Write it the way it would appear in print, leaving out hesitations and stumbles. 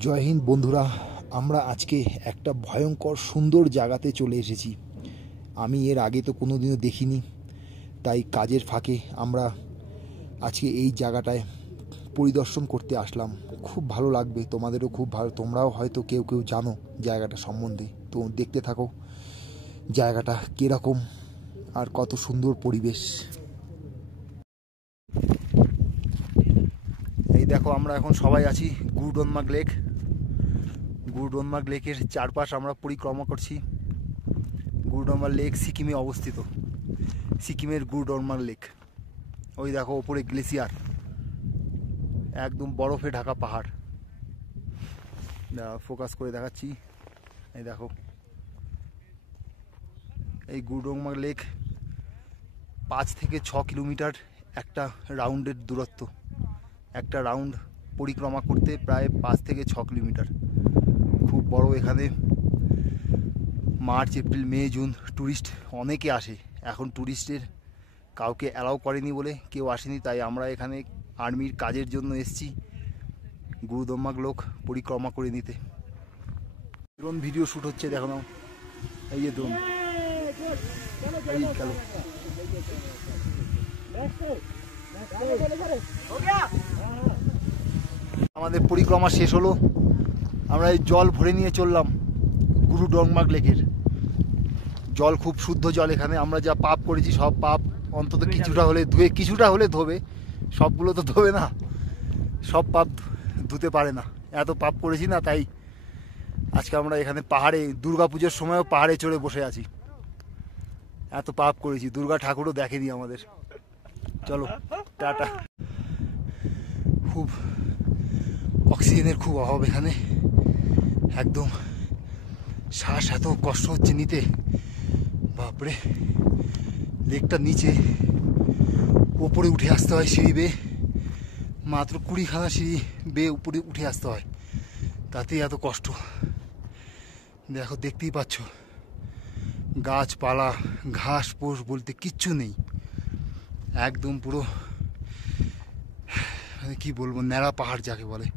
জয় হিন্দ বন্ধুরা, আমরা আজকে একটা ভয়ঙ্কর সুন্দর জায়গাতে চলে এসেছি। আমি এর আগে তো কোনোদিনও দেখিনি, তাই কাজের ফাঁকে আমরা আজকে এই জায়গাটায় পরিদর্শন করতে আসলাম। খুব ভালো লাগবে, তোমাদেরও খুব ভালো, তোমরাও হয়তো কেউ কেউ জানো জায়গাটা সম্বন্ধে। তো দেখতে থাকো জায়গাটা কীরকম আর কত সুন্দর পরিবেশ। এই দেখো, আমরা এখন সবাই আছি গুরুডনমার্গ লেক। গুরুডনমার্গ লেকের চারপাশ আমরা পরিক্রমা করছি। গুরুডনমার্গ লেক সিকিমে অবস্থিত, সিকিমের গুরুডনমার্গ লেক। ওই দেখো ওপরে গ্লেসিয়ার, একদম বরফে ঢাকা পাহাড়। ফোকাস করে দেখাচ্ছি, এই দেখো এই গুরুডনমার্গ লেক 5 থেকে 6 কিলোমিটার একটা রাউন্ডের দূরত্ব। একটা রাউন্ড পরিক্রমা করতে প্রায় 5 থেকে 6 কিলোমিটার। খুব বড়। এখানে মার্চ, এপ্রিল, মে, জুন ট্যুরিস্ট অনেকে আসে। এখন ট্যুরিস্টের কাউকে অ্যালাউ করেনি বলে কেউ আসেনি, তাই আমরা এখানে আর্মির কাজের জন্য এসেছি গুরুডনমার্গ লেক পরিক্রমা করে নিতে। ড্রোন ভিডিও শ্যুট হচ্ছে, দেখো নাও, এই যে ড্রোন, এই গেল। আমাদের পরিক্রমা শেষ হলো, আমরা এই জল ভরে নিয়ে চললাম গুরুডনমার্গ লেকের। জল খুব শুদ্ধ জল। এখানে আমরা যা পাপ করেছি সব পাপ অন্তত কিছুটা হলে ধোবে। সবগুলো তো ধোবে না, সব পাপ ধুতে পারে না। এত পাপ করেছি না, তাই আজকে আমরা এখানে পাহাড়ে, দুর্গাপুজোর সময়ও পাহাড়ে চড়ে বসে আছি। এত পাপ করেছি, দুর্গা ঠাকুরও দেখেনি আমাদের। চলো টাটা। খুব অক্সিজেনের খুব অভাব এখানে, একদম শ্বাস এত কষ্ট হচ্ছে নিতে, বাপরে। লেকটার নিচে ওপরে উঠে আসতে হয় সিঁড়ি বেয়ে, মাত্র 20খানা সিঁড়ি বেয়ে উপরে উঠে আসতে হয়, তাতেই এত কষ্ট। দেখো, দেখতেই পাচ্ছ, গাছপালা ঘাস পোষ বলতে কিচ্ছু নেই। একদম পুরো কি বলবো, ন্যাড়া পাহাড় যাকে বলে।